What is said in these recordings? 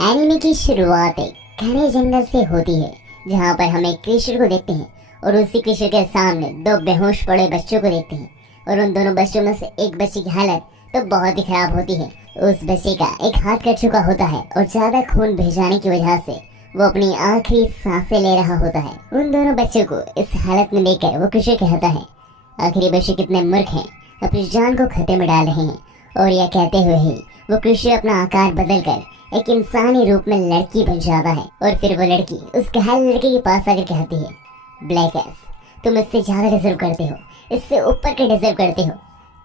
Anime की शुरुआत एक घने जंगल से होती है, जहाँ पर हम एक क्रिएचर को देखते हैं और उसी क्रिएचर के सामने दो बेहोश पड़े बच्चों को देखते हैं। और उन दोनों बच्चों में से एक बच्चे की हालत तो बहुत ही खराब होती है। उस बच्चे का एक हाथ कट चुका होता है और ज्यादा खून बह जाने की वजह से वो अपनी आखिरी सांसें ले रहा होता है। उन दोनों बच्चों को इस हालत में देखकर वो क्रिएचर कहता है, आखिरी बच्चे कितने मूर्ख हैं, अपनी जान को खतरे में डाल रहे हैं। और यह कहते हुए ही वो क्रिएचर अपना आकार बदल कर एक इंसानी रूप में लड़की बन जाता है। और फिर वो लड़की उस घायल लड़के के पास आकर कहती है, ब्लैक एस, तुम इससे ज्यादा डिजर्व करते हो, इससे ऊपर के डिजर्व करते हो,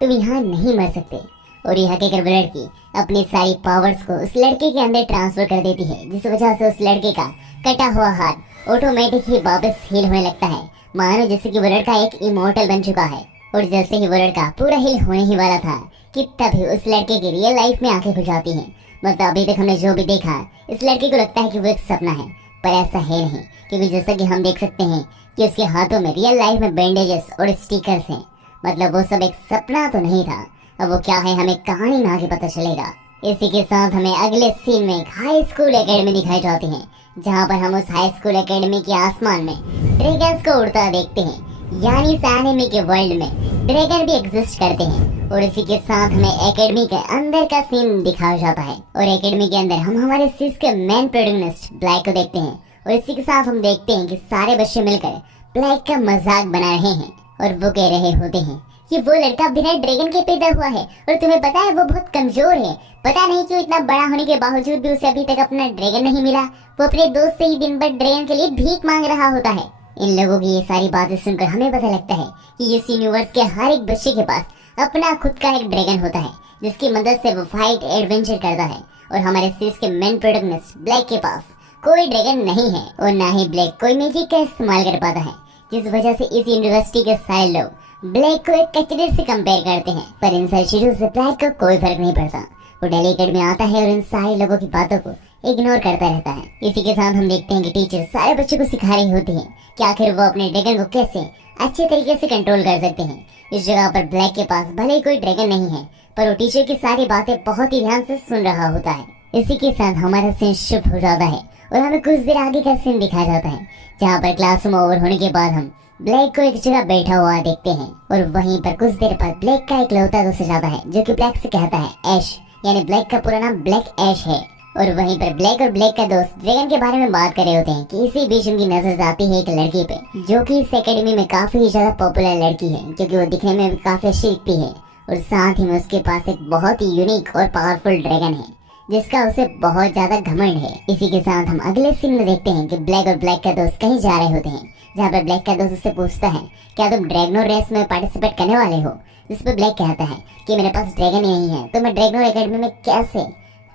तुम यहाँ नहीं मर सकते। और यह कहकर वो लड़की अपनी सारी पावर्स को उस लड़के के अंदर ट्रांसफर कर देती है, जिस वजह से उस लड़के का कटा हुआ हाथ ऑटोमेटिक ही वापस हील होने लगता है, मानो जैसे कि वो लड़का एक इमोर्टल बन चुका है। और जैसे ही वो लड़का पूरा हील होने ही वाला था कि तभी उस लड़के की रियल लाइफ में आंखें खुल जाती हैं। मतलब अभी तक हमने जो भी देखा, इस लड़के को लगता है कि वो एक सपना है, पर ऐसा है नहीं, क्योंकि जैसा कि हम देख सकते हैं कि उसके हाथों में रियल लाइफ में बैंडेजेस और स्टिकर्स हैं। मतलब वो सब एक सपना तो नहीं था। अब वो क्या है हमें कहानी में आगे पता चलेगा। इसी के साथ हमें अगले सीन में एक हाई स्कूल एकेडमी दिखाई जाती है, जहाँ पर हम उस हाई स्कूल एकेडमी के आसमान में ड्रैगन्स को उड़ता देखते हैं। यानी इस एनिमे के वर्ल्ड में ड्रैगन भी एग्जिस्ट करते हैं। और इसी के साथ हमें एकेडमी के अंदर का सीन दिखाया जाता है। और एकेडमी के अंदर हम हमारे सीरीज के मेन प्रोटैगनिस्ट ब्लैक को देखते हैं। और इसी के साथ हम देखते हैं कि सारे बच्चे मिलकर ब्लैक का मजाक बना रहे हैं। और वो कह रहे होते हैं कि वो लड़का बिना ड्रैगन के पैदा हुआ है और तुम्हें पता है वो बहुत कमजोर है, पता नहीं क्यों इतना बड़ा होने के बावजूद भी उसे अभी तक अपना ड्रैगन नहीं मिला। वो अपने दोस्त से ही दिन भर ड्रैगन के लिए भीख मांग रहा होता है। इन लोगों की ये सारी बातें सुनकर हमें पता लगता है कि इस यूनिवर्स के हर एक बच्चे के पास अपना खुद का एक ड्रैगन होता है, जिसकी मदद से वो फाइट एडवेंचर करता है। और हमारे सीरीज के मेन प्रोटैगनिस्ट ब्लैक के पास कोई ड्रैगन नहीं है और ना ही ब्लैक कोई मैजिक का इस्तेमाल कर पाता है, जिस वजह से इस यूनिवर्सिटी के सारे लोग ब्लैक को एक कचरे से कंपेयर करते हैं। पर इन सारी चीजों से ब्लैक को कोई फर्क नहीं पड़ता। वो डेली एकेडमी आता है और इन सारे लोगों की बातों को इग्नोर करता रहता है। इसी के साथ हम देखते हैं कि टीचर सारे बच्चों को सिखा रही होती है कि आखिर वो अपने ड्रैगन को कैसे अच्छे तरीके से कंट्रोल कर सकते हैं। इस जगह पर ब्लैक के पास भले ही कोई ड्रैगन नहीं है, पर वो टीचर की सारी बातें बहुत ही ध्यान से सुन रहा होता है। इसी के साथ हमारा सीन शिफ्ट हो जाता है और हमें कुछ देर आगे का सीन दिखाया जाता है, जहाँ पर क्लासरूम ओवर होने के बाद हम ब्लैक को एक जगह बैठा हुआ देखते हैं। और वहीं पर कुछ देर बाद ब्लैक का एक लौता दोस्त जाता है, जो कि ब्लैक से कहता है ऐश, यानी ब्लैक का पूरा नाम ब्लैक ऐश है। और वहीं पर ब्लैक और ब्लैक का दोस्त ड्रैगन के बारे में बात कर रहे होते हैं कि इसी बीच उनकी नजर जाती है एक लड़की पे, जो कि इस एकेडमी में काफी ज्यादा पॉपुलर लड़की है, क्योंकि वो दिखने में भी काफी अच्छी दिखती है। और साथ ही में उसके पास एक बहुत ही यूनिक और पावरफुल ड्रैगन है, जिसका उसे बहुत ज्यादा घमंड है। इसी के साथ हम अगले सीन में देखते हैं कि ब्लैक और ब्लैक का दोस्त कहीं जा रहे होते हैं, जहाँ पर ब्लैक का दोस्त उससे पूछता है, क्या तुम ड्रैगनो रेस में पार्टिसिपेट करने वाले हो? जिस पर ब्लैक कहता है कि मेरे पास ड्रैगन ही नहीं है, तो मैं ड्रैगनो एकेडमी में कैसे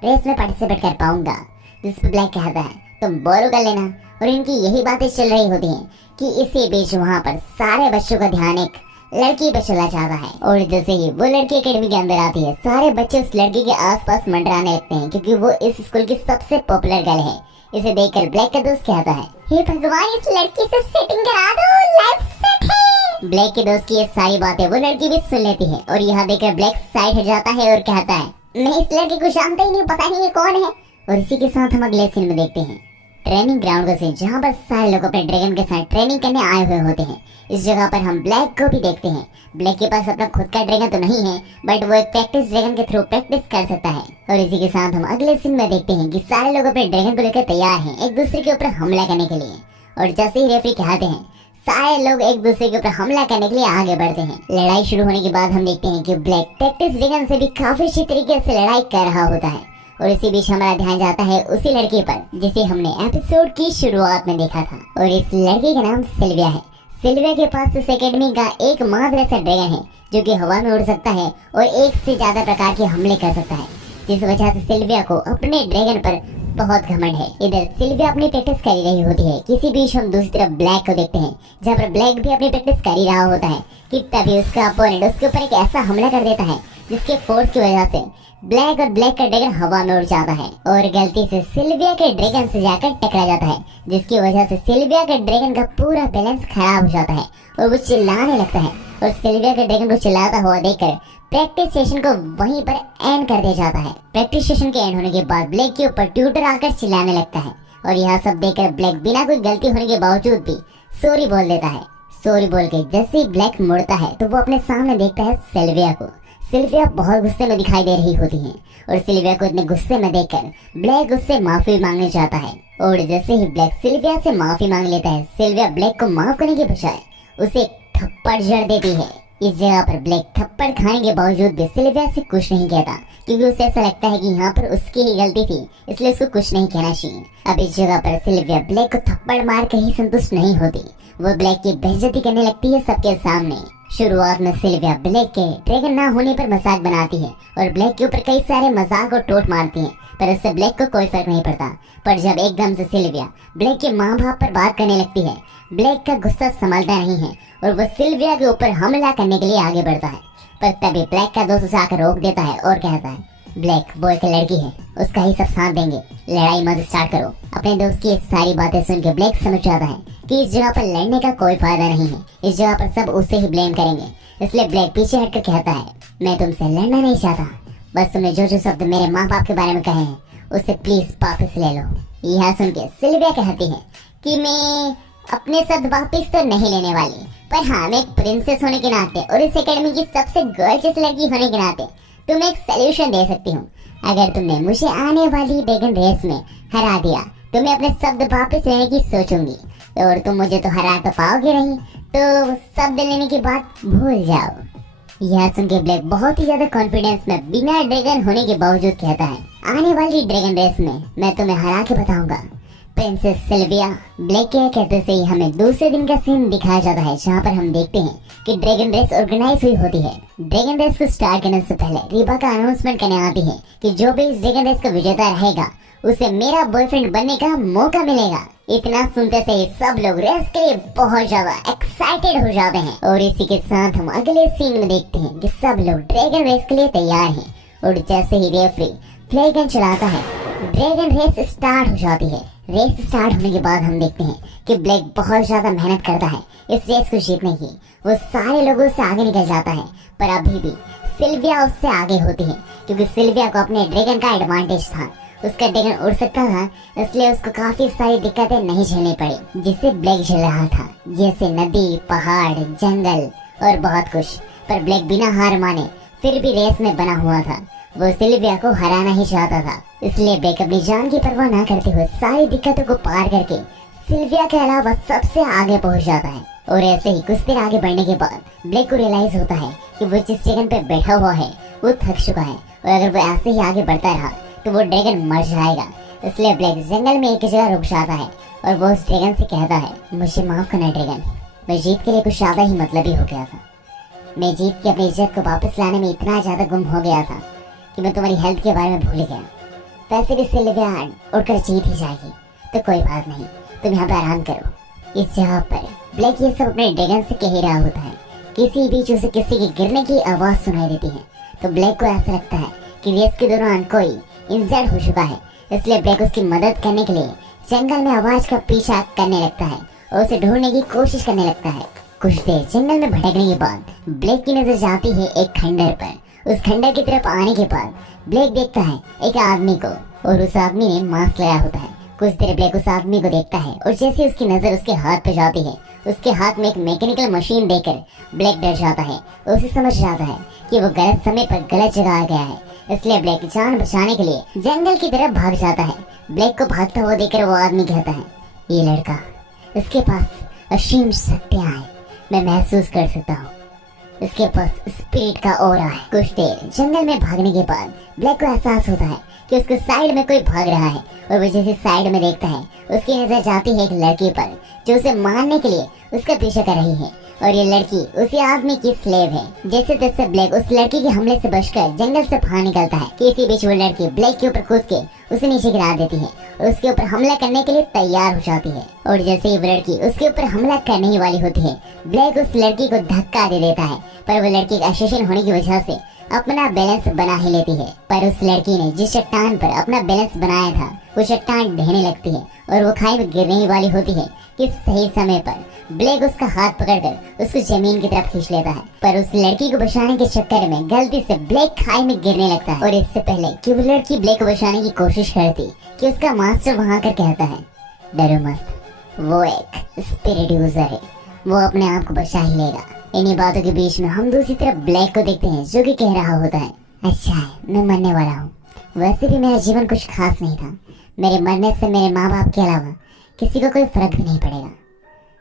रेस में पार्टिसिपेट कर पाऊंगा? जिस पर ब्लैक कहता है तुम बोरो कर लेना। और इनकी यही बातें चल रही होती हैं कि इसी बीच वहाँ पर सारे बच्चों का ध्यान एक लड़की पर चला जाता है। और जैसे ही वो लड़की एकेडमी के अंदर आती है, सारे बच्चे उस लड़की के आसपास मंडराने लगते हैं, क्योंकि वो इस स्कूल की सबसे पॉपुलर गर्ल है। इसे देखकर ब्लैक का दोस्त कहता है, हे भगवान, इस लड़की से सेटिंग करा दो, लाइफ सेट है। ब्लैक के दोस्त की ये सारी बातें वो लड़की भी सुन लेती है। और यहाँ देखकर ब्लैक साइड हट जाता है और कहता है, मैं इस लड़के को जानता ही नहीं, पता नहीं ये कौन है। और इसी के साथ हम अगले सीन में देखते हैं ट्रेनिंग ग्राउंड का सीन, जहाँ पर सारे लोग अपने ड्रैगन के साथ ट्रेनिंग करने आए हुए होते हैं। इस जगह पर हम ब्लैक को भी देखते हैं। ब्लैक के पास अपना खुद का ड्रैगन तो नहीं है, बट वो एक प्रैक्टिस ड्रैगन के थ्रू प्रैक्टिस कर सकता है। और इसी के साथ हम अगले सीन में देखते हैं कि सारे लोग अपने ड्रैगन को लेकर तैयार हैं एक दूसरे के ऊपर हमला करने के लिए। और जैसे ही रेफरी कहते हैं, सारे लोग एक दूसरे के ऊपर हमला करने के लिए आगे बढ़ते हैं। लड़ाई शुरू होने के बाद हम देखते हैं कि ब्लैक प्रैक्टिस ड्रैगन से भी काफी अच्छी तरीके से लड़ाई कर रहा होता है। और इसी बीच हमारा ध्यान जाता है उसी लड़के पर, जिसे हमने एपिसोड की शुरुआत में देखा था। और इस लड़के का नाम सिल्विया है। सिल्विया के पास इस एकेडमी का एकमात्र ऐसा ड्रैगन है जो कि हवा में उड़ सकता है और एक से ज्यादा प्रकार के हमले कर सकता है, जिस वजह से सिल्विया को अपने ड्रैगन पर बहुत घमंड है। इधर सिल्विया अपनी प्रैक्टिस कर रही होती है। किसी बीच हम दूसरी तरफ ब्लैक को देखते हैं, जहाँ पर ब्लैक भी अपनी प्रैक्टिस कर ही रहा होता है कि तभी उसका अपोनेंट उसके ऊपर एक ऐसा हमला कर देता है, जिसके फोर्स की वजह से ब्लैक और ब्लैक का ड्रैगन हवा में उड़ जाता है और गलती से सिल्विया के ड्रैगन से जाकर टकरा जाता है, जिसकी वजह से सिल्विया के ड्रैगन का पूरा बैलेंस खराब हो जाता है और वो चिल्लाने लगता है। और सिल्विया के ड्रैगन को चिल्लाता हुआ देखकर प्रैक्टिस सेशन को वहीं पर एंड कर दिया जाता है। प्रैक्टिस सेशन के एंड होने के बाद ब्लैक के ऊपर ट्यूटर आकर चिल्लाने लगता है और यह सब देखकर ब्लैक बिना कोई गलती होने के बावजूद भी सॉरी बोल देता है। सॉरी बोल के जैसे ही ब्लैक मुड़ता है तो वो अपने सामने देखता है सिल्विया को। सिल्विया बहुत गुस्से में दिखाई दे रही होती है और सिल्विया को इतने गुस्से में देखकर ब्लैक उससे माफी मांगने जाता है और जैसे ही ब्लैक सिल्विया से माफी मांग लेता है, सिल्विया ब्लैक को माफ करने के बजाय उसे थप्पड़ जड़ देती है। इस जगह पर ब्लैक थप्पड़ खाने के बावजूद भी सिल्विया से कुछ नहीं कहता क्योंकि उसे ऐसा लगता है कि यहाँ पर उसकी ही गलती थी, इसलिए उसको कुछ नहीं कहना चाहिए। अब इस जगह पर सिल्विया ब्लैक को थप्पड़ मार कर ही संतुष्ट नहीं होती, वो ब्लैक की बेइज्जती करने लगती है सबके सामने। शुरुआत में सिल्विया ब्लैक के ड्रैगन ना होने पर मजाक बनाती है और ब्लैक के ऊपर कई सारे मजाक और टोट मारती है, पर उससे ब्लैक को कोई फर्क नहीं पड़ता। पर जब एकदम से सिल्विया ब्लैक के माँ बाप पर बात करने लगती है, ब्लैक का गुस्सा संभलता नहीं है और वो सिल्विया के ऊपर हमला करने के लिए आगे बढ़ता है। पर तभी ब्लैक का दोस्त उसे आकर रोक देता है और कहता है, ब्लैक बॉय की लड़की है, उसका ही सब साथ देंगे, लड़ाई मत स्टार्ट करो। अपने दोस्त की सारी बातें सुन के ब्लैक समझ जाता है कि इस जगह पर लड़ने का कोई फायदा नहीं है, इस जगह पर सब उसे ही ब्लेम करेंगे। इसलिए ब्लैक पीछे हटकर कहता है, मैं तुमसे लड़ना नहीं चाहता, बस तुमने जो जो शब्द मेरे माँ बाप के बारे में कहे हैं उसे प्लीज वापस ले लो। यह सुन के सिल्विया कहती है कि मैं अपने शब्द वापस तो नहीं लेने वाली, पर हाँ मैं एक प्रिंसेस होने के नाते और इस एकेडमी की सबसे गर्जियस लड़की होने के नाते तुम्हें एक सोल्यूशन दे सकती हूँ। अगर तुमने मुझे आने वाली ड्रैगन रेस में हरा दिया तो मैं अपने शब्द वापस लेने की सोचूंगी, और तुम मुझे तो हरा तो पाओगे नहीं, तो शब्द लेने की बात भूल जाओ। यह सुन के ब्लैक बहुत ही ज्यादा कॉन्फिडेंस में बिना ड्रैगन होने के बावजूद कहता है, आने वाली ड्रैगन रेस में मैं तुम्हें हरा के बताऊंगा। Princess Sylvia. ब्लैक के कहते से ही हमें दूसरे दिन का सीन दिखाया जाता है जहाँ पर हम देखते हैं कि ड्रैगन रेस ऑर्गेनाइज हुई होती है। ड्रैगन रेस को स्टार्ट करने से पहले रिबा का अनाउंसमेंट करने आती है कि जो भी इस ड्रैगन रेस का विजेता रहेगा उसे मेरा बॉयफ्रेंड बनने का मौका मिलेगा। इतना सुनते से सब लोग रेस के लिए बहुत ज्यादा एक्साइटेड हो जाते हैं और इसी के साथ हम अगले सीन में देखते हैं कि सब लोग ड्रैगन रेस के लिए तैयार हैं और जैसे ही रेफरी फ्लैग गन चलाता है ड्रैगन रेस स्टार्ट हो जाती है। रेस स्टार्ट होने के बाद हम देखते हैं कि ब्लैक बहुत ज्यादा मेहनत करता है इस रेस को जीतने की। वो सारे लोगों से आगे निकल जाता है, पर अभी भी सिल्विया उससे आगे होती है क्योंकि सिल्विया को अपने ड्रैगन का एडवांटेज था। उसका ड्रैगन उड़ सकता था, इसलिए उसको काफी सारी दिक्कतें नहीं झेलनी पड़ी जिससे ब्लैक झेल रहा था, जैसे नदी, पहाड़, जंगल और बहुत कुछ। पर ब्लैक बिना हार माने फिर भी रेस में बना हुआ था। वो सिल्विया को हराना ही चाहता था, इसलिए ब्लैक अपनी जान की परवाह न करते हुए सारी दिक्कतों को पार करके सिल्विया के अलावा सबसे आगे पहुंच जाता है। और ऐसे ही कुछ देर आगे बढ़ने के बाद ब्लैक को रियलाइज होता है कि वो जिस ड्रैगन पे बैठा हुआ है वो थक चुका है और अगर वो ऐसे ही आगे बढ़ता रहा तो वो ड्रैगन मर जाएगा। इसलिए ब्लैक जंगल में एक जगह रुक जाता है और वो उस ड्रैगन से कहता है, मुझे माफ करना ड्रैगन, मैं जीत के लिए कुछ ज्यादा ही मतलबी हो गया था। मैं जीत के अपनी इज्जत को वापस लाने में इतना ज्यादा गुम हो गया था कि मैं तुम्हारी हेल्थ के बारे में भूल गया। वैसे भी सिल्विया उड़कर जीत ही जाएगी तो कोई बात नहीं, तुम यहाँ पे आराम करो। इस जगह पर ब्लैक ये सब अपने ड्रैगन से कह रहा होता है। किसी बीच उसे किसी के गिरने की आवाज सुनाई देती है तो ब्लैक को ऐसा लगता है कि रेस के दौरान कोई इंजर्ड हो चुका है, इसलिए ब्लैक उसकी मदद करने के लिए जंगल में आवाज का पीछा करने लगता है और उसे ढूंढने की कोशिश करने लगता है। कुछ देर जंगल में भटकने के बाद ब्लैक की नजर जाती है एक खंडर पर। उस खंडर की तरफ आने के बाद ब्लैक देखता है एक आदमी को और उस आदमी ने मास्क लगाया होता है। कुछ देर ब्लैक उस आदमी को देखता है और जैसे उसकी नजर उसके हाथ पे जाती है, उसके हाथ में एक मैकेनिकल मशीन देखकर ब्लैक डर जाता है और उसे समझ जाता है कि वो गलत समय पर गलत जगह आ गया है। इसलिए ब्लैक जान बचाने के लिए जंगल की तरफ भाग जाता है। ब्लैक को भागता हुआ देखकर वो आदमी कहता है, ये लड़का, इसके पास असीम शक्तियां हैं, मैं महसूस कर सकता हूँ, इसके पास स्पिरिट का ऑरा है। कुछ देर जंगल में भागने के बाद ब्लैक को एहसास होता है कि उसके साइड में कोई भाग रहा है और वो जैसे साइड में देखता है उसकी नजर जाती है एक लड़की पर जो उसे मारने के लिए उसका पीछा कर रही है और ये लड़की उसी आदमी की स्लेव है। जैसे तैसे ब्लैक उस लड़की के हमले से बचकर जंगल से बाहर निकलता है कि इसी बीच वो लड़की ब्लैक के ऊपर कूद के उसे नीचे गिरा देती है और उसके ऊपर हमला करने के लिए तैयार हो जाती है। और जैसे ही वो लड़की उसके ऊपर हमला करने ही वाली होती है, ब्लैक उस लड़की को धक्का दे देता है, पर वो लड़की का असिस्टेंट होने की वजह से अपना बैलेंस बना ही लेती है। पर उस लड़की ने जिस चट्टान पर अपना बैलेंस बनाया था वो चट्टान ढहने लगती है और वो खाई में गिरने ही वाली होती है कि सही समय पर ब्लैक उसका हाथ पकड़कर उसको जमीन की तरफ खींच लेता है। पर उस लड़की को बचाने के चक्कर में गलती से ब्लैक खाई में गिरने लगता है। और इससे पहले कि वो लड़की ब्लैक को बचाने की कोशिश करती कि उसका मास्टर वहां आकर कहता है, डरो मत, वो एक स्पिरिट यूजर है, वो अपने आप को बचा ही लेगा। इन्हीं बातों के बीच में हम दूसरी तरफ ब्लैक को देखते हैं जो कि कह रहा होता है, अच्छा है, मैं मरने वाला हूँ। वैसे भी मेरा जीवन कुछ खास नहीं था, मेरे मरने से मेरे माँ बाप के अलावा किसी को कोई फर्क भी नहीं पड़ेगा,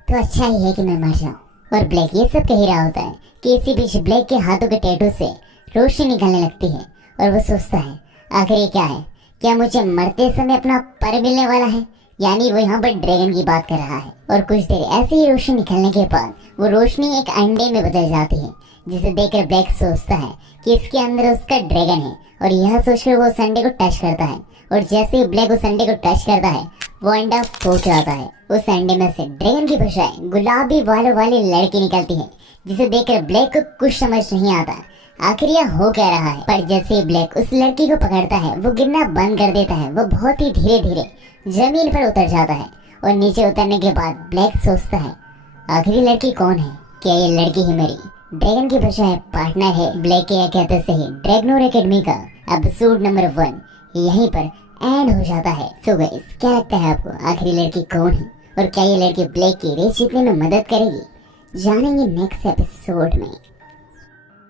तो अच्छा ही है कि मैं मर जाऊँ। और ब्लैक ये सब कह ही रहा होता है कि इसी बीच ब्लैक के हाथों के टैटू से रोशनी निकलने लगती है और वो सोचता है, आखिर ये क्या है, क्या मुझे मरते समय अपना पर मिलने वाला है? यानी वो यहाँ पर ड्रैगन की बात कर रहा है। और कुछ देर ऐसे ही रोशनी निकलने के बाद वो रोशनी एक अंडे में बदल जाती है, जिसे देखकर ब्लैक सोचता है कि इसके अंदर उसका ड्रैगन है। और यह सोचकर वो उस अंडे को टच करता है और जैसे ही ब्लैक उस अंडे को टच करता है वो अंडा फूट जाता है। उस अंडे में से ड्रैगन की बजाय गुलाबी बालों वाली लड़की निकलती है, जिसे देखकर ब्लैक को कुछ समझ नहीं आता आखिर यह हो क्या रहा है। पर जैसे ही ब्लैक उस लड़की को पकड़ता है वो गिरना बंद कर देता है। वो बहुत ही धीरे धीरे जमीन पर उतर जाता है और नीचे उतरने के बाद ब्लैक सोचता है, आखिर ये लड़की कौन है? क्या ये लड़की ही मेरी ड्रैगन की बजाय पार्टनर है? ब्लैक के कहते से ही ड्रैगनोर एकेडमी का एपिसोड नंबर 1 यहीं पर एंड हो जाता है। सो गाइस, क्या लगता है आपको आखिर ये लड़की कौन है और क्या ये लड़की ब्लैक की रेस जीतने में मदद करेगी? जानेंगे नेक्स्ट एपिसोड में।